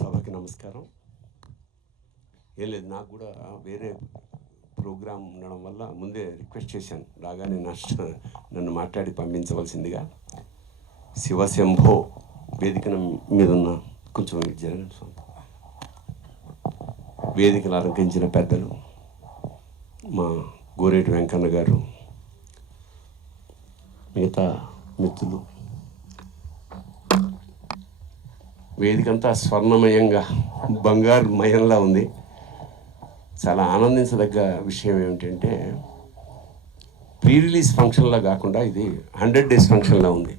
సభకి నమస్కారం. ఏం లేదు, నాకు కూడా వేరే ప్రోగ్రాం ఉండడం వల్ల ముందే రిక్వెస్ట్ చేశాను, రాగానే నన్ను మాట్లాడి పంపించవలసిందిగా. శివశంభో వేదిక మీద ఉన్న కొంచెం జరగండి స్వామి. వేదికలు అలంకరించిన పెద్దలు, మా గోరేటి వెంకన్న గారు, మిగతా మిత్రులు, వేదికంతా స్వర్ణమయంగా బంగారు మయంలా ఉంది. చాలా ఆనందించదగ్గ విషయం ఏమిటంటే, ప్రీ రిలీజ్ ఫంక్షన్లా కాకుండా ఇది 100 days ఫంక్షన్లా ఉంది.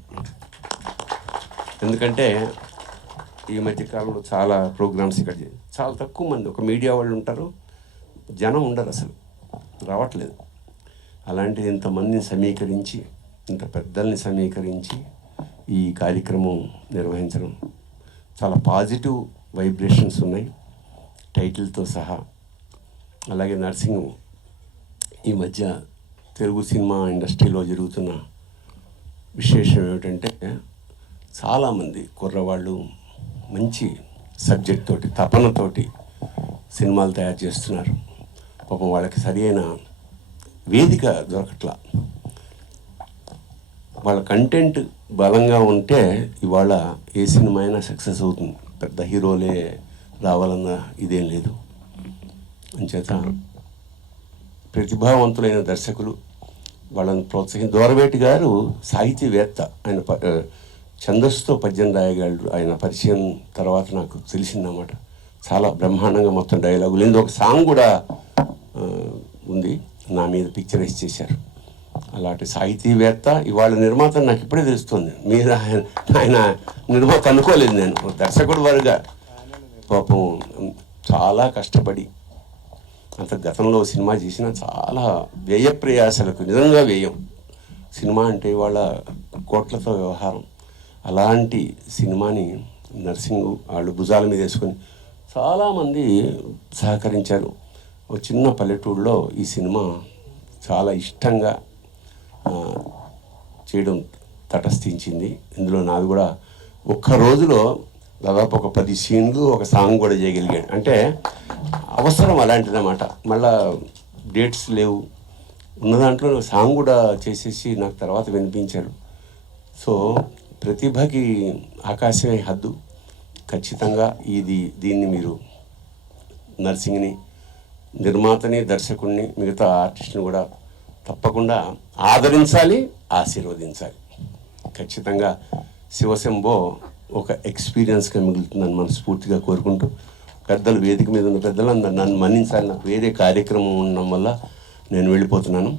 ఎందుకంటే ఈ మధ్యకాలంలో చాలా ప్రోగ్రామ్స్ ఇక్కడ చాలా తక్కువ మంది, ఒక మీడియా వాళ్ళు ఉంటారు, జనం ఉండరు, అసలు రావట్లేదు. అలాంటిది ఇంతమందిని సమీకరించి, ఇంత పెద్దల్ని సమీకరించి ఈ కార్యక్రమం నిర్వహించడం చాలా పాజిటివ్ వైబ్రేషన్స్ ఉన్నాయి, టైటిల్తో సహా. అలాగే నర్సింగ్ ఈ మధ్య తెలుగు సినిమా ఇండస్ట్రీలో జరుగుతున్న విశేషం ఏమిటంటే, చాలామంది కుర్రవాళ్ళు మంచి సబ్జెక్ట్ తోటి, తపనతోటి సినిమాలు తయారు చేస్తున్నారు. పాపం వాళ్ళకి సరి అయిన వేదిక దొరకట్లా. వాళ్ళ కంటెంట్ బలంగా ఉంటే ఇవాళ ఏ సినిమా అయినా సక్సెస్ అవుతుంది. పెద్ద హీరోలే రావాలన్న ఇదేం లేదు. అంచేత ప్రతిభావంతులైన దర్శకులు వాళ్ళని ప్రోత్సహించి, దూరవేటి గారు సాహితీవేత్త, ఆయన ఛందస్సుతో పద్యం రాయగలడు. ఆయన పరిచయం తర్వాత నాకు తెలిసిందన్నమాట. చాలా బ్రహ్మాండంగా మొత్తం డైలాగులు, ఇందులో ఒక సాంగ్ కూడా ఉంది, నా మీద పిక్చరైజ్ చేశారు. అలాంటి సాహితీవేత్త ఇవాళ నిర్మాత నాకు ఇప్పుడే తెలుస్తుంది. మీరు ఆయన నిర్మాత అనుకోలేదు నేను. దర్శకుడు వారుగా పాపం చాలా కష్టపడి, అంత గతంలో సినిమా చేసిన చాలా వ్యయ ప్రయాసలకు నిజంగా వ్యయం. సినిమా అంటే ఇవాళ కోట్లతో వ్యవహారం. అలాంటి సినిమాని నర్సింగ్ వాళ్ళు భుజాల మీద వేసుకొని చాలామంది సహకరించారు. ఒక చిన్న పల్లెటూరులో ఈ సినిమా చాలా ఇష్టంగా చేయడం తటస్థించింది. ఇందులో నాది కూడా ఒక్క రోజులో దాదాపు ఒక 10 సీన్లు, ఒక సాంగ్ కూడా చేయగలిగాడు. అంటే అవసరం అలాంటిదన్నమాట. మళ్ళా డేట్స్ లేవు, ఉన్న దాంట్లో సాంగ్ కూడా చేసేసి నాకు తర్వాత వినిపించాడు. సో ప్రతిభకి ఆకాశమే హద్దు. ఖచ్చితంగా దీన్ని మీరు నర్సింగ్ని, నిర్మాతని, దర్శకుడిని, మిగతా ఆర్టిస్ట్ని కూడా తప్పకుండా ఆదరించాలి, ఆశీర్వదించాలి. ఖచ్చితంగా శివశంభో ఒక ఎక్స్పీరియన్స్గా మిగులుతుందని మనస్ఫూర్తిగా కోరుకుంటూ, పెద్దలు, వేదిక మీద ఉన్న పెద్దలందరూ నన్ను మన్నించాలి. నాకు వేరే కార్యక్రమం ఉండడం వల్ల నేను వెళ్ళిపోతున్నాను.